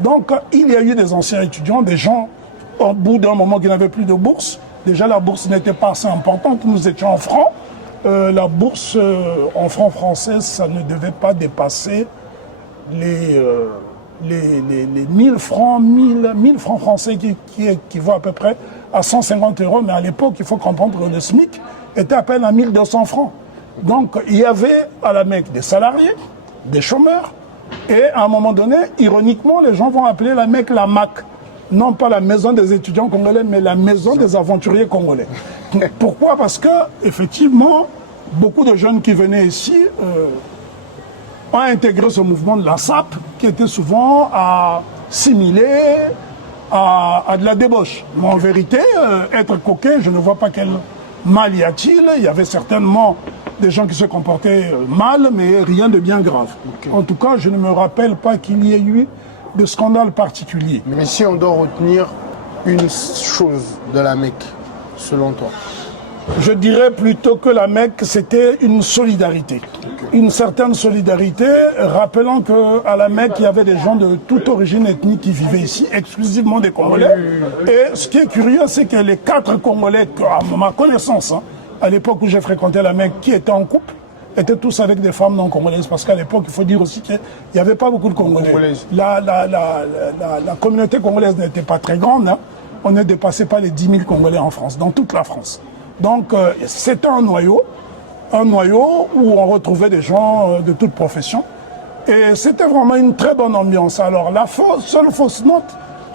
Donc, il y a eu des anciens étudiants, des gens, au bout d'un moment, qui n'avaient plus de bourse. Déjà, la bourse n'était pas assez importante. Nous étions en francs. La bourse en francs français, ça ne devait pas dépasser les 1000 francs, 1000 francs français qui équivaut à peu près à 150 €. Mais à l'époque, il faut comprendre que le SMIC était à peine à 1200 francs. Donc, il y avait à la Mecque des salariés, des chômeurs. Et à un moment donné, ironiquement, les gens vont appeler la Mecque la MAC. Non pas la maison des étudiants congolais, mais la maison des aventuriers congolais. Pourquoi? Parce que, effectivement, beaucoup de jeunes qui venaient ici ont intégré ce mouvement de la SAP, qui était souvent assimilé à de la débauche. Mais en vérité, être coquin, je ne vois pas quel mal y a-t-il. Il y avait certainement des gens qui se comportaient mal, mais rien de bien grave. Okay. En tout cas, je ne me rappelle pas qu'il y ait eu de scandale particulier. Mais si on doit retenir une chose de la Mecque, selon toi? Je dirais plutôt que la Mecque, c'était une solidarité. Okay. Une certaine solidarité, rappelant qu'à la Mecque, il y avait des gens de toute origine ethnique qui vivaient ici, exclusivement des Congolais. Et ce qui est curieux, c'est que les 4 Congolais, à ma connaissance, à l'époque où j'ai fréquenté la Mecque, qui étaient en couple, étaient tous avec des femmes non congolaises. Parce qu'à l'époque, il faut dire aussi qu'il n'y avait pas beaucoup de Congolais. La communauté congolaise n'était pas très grande. On ne dépassait pas les 10 000 Congolais en France, dans toute la France. Donc, c'était un noyau où on retrouvait des gens de toute profession. Et c'était vraiment une très bonne ambiance. Alors, la seule fausse note,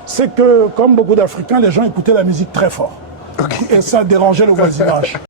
c'est que, comme beaucoup d'Africains, les gens écoutaient la musique très fort. Okay. Et ça dérangeait le voisinage.